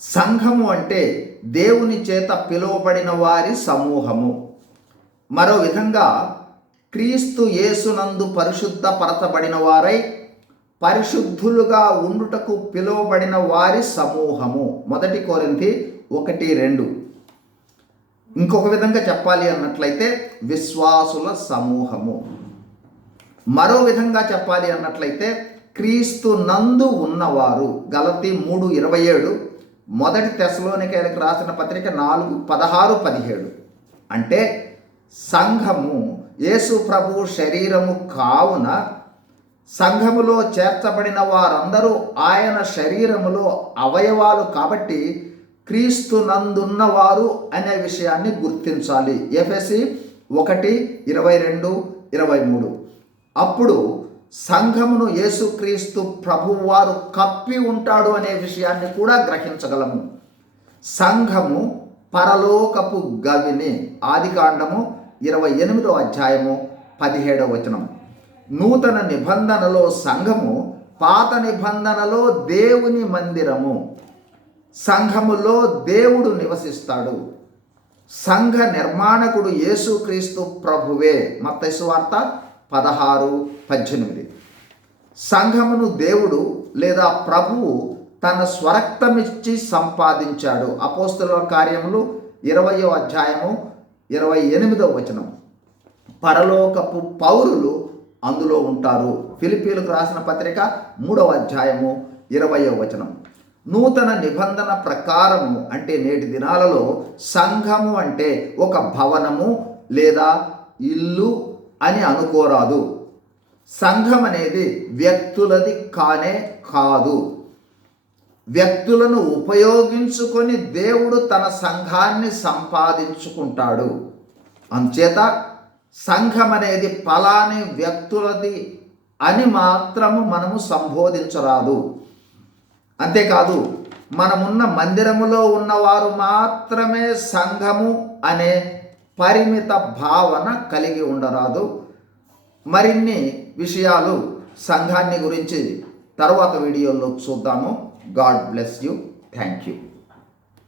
సంఘము అంటే దేవుని చేత పిలువబడిన వారి సమూహము. మరో విధంగా క్రీస్తు యేసునందు పరిశుద్ధ పరచబడిన వారై పరిశుద్ధులుగా ఉండుటకు పిలువబడిన వారి సమూహము. మొదటి కోరింది ఒకటి రెండు. ఇంకొక విధంగా చెప్పాలి అన్నట్లయితే విశ్వాసుల సమూహము. మరో విధంగా చెప్పాలి అన్నట్లయితే క్రీస్తు నందు ఉన్నవారు. గలతి మూడు ఇరవై ఏడు. మొదటి తెశలోనికాయలకు రాసిన పత్రిక నాలుగు పదహారు పదిహేడు. అంటే సంఘము యేసు ప్రభు శరీరము కావున సంఘములో చేర్చబడిన వారందరూ ఆయన శరీరములో అవయవాలు కాబట్టి క్రీస్తు నందున్నవారు అనే విషయాన్ని గుర్తించాలి. ఎఫ్ఎసి ఒకటి ఇరవై రెండు ఇరవై మూడు. అప్పుడు సంఘమును యేసుక్రీస్తు ప్రభువారు కప్పి ఉంటాడు అనే విషయాన్ని కూడా గ్రహించగలము. సంఘము పరలోకపు గవిని ఆదికాండము ఇరవై ఎనిమిదో అధ్యాయము పదిహేడవ వచనం. నూతన నిబంధనలో సంఘము పాత నిబంధనలో దేవుని మందిరము. సంఘములో దేవుడు నివసిస్తాడు. సంఘ నిర్మాణకుడు యేసుక్రీస్తు ప్రభువే. మత్తైసు వార్త పదహారు పద్దెనిమిది. సంఘమును దేవుడు లేదా ప్రభువు తన స్వరక్తమిచ్చి సంపాదించాడు. అపోస్తుల కార్యములు ఇరవయో అధ్యాయము ఇరవై ఎనిమిదో వచనం. పరలోకపు పౌరులు అందులో ఉంటారు. ఫిలిపీలకు రాసిన పత్రిక మూడవ అధ్యాయము ఇరవయో వచనం. నూతన నిబంధన ప్రకారము అంటే నేటి దినాలలో సంఘము అంటే ఒక భవనము లేదా ఇల్లు అని అనుకోరాదు. సంఘం అనేది వ్యక్తులది కానే కాదు. వ్యక్తులను ఉపయోగించుకొని దేవుడు తన సంఘాన్ని సంపాదించుకుంటాడు. అంచేత సంఘం అనేది ఫలాని వ్యక్తులది అని మాత్రము మనము సంబోధించరాదు. అంతేకాదు మనమున్న మందిరములో ఉన్నవారు మాత్రమే సంఘము అనే పరిమిత భావన కలిగి ఉండరాదు. మరిన్ని విషయాలు సంఘాన్ని గురించి తర్వాత వీడియోలో చూద్దాము. God bless you. Thank you.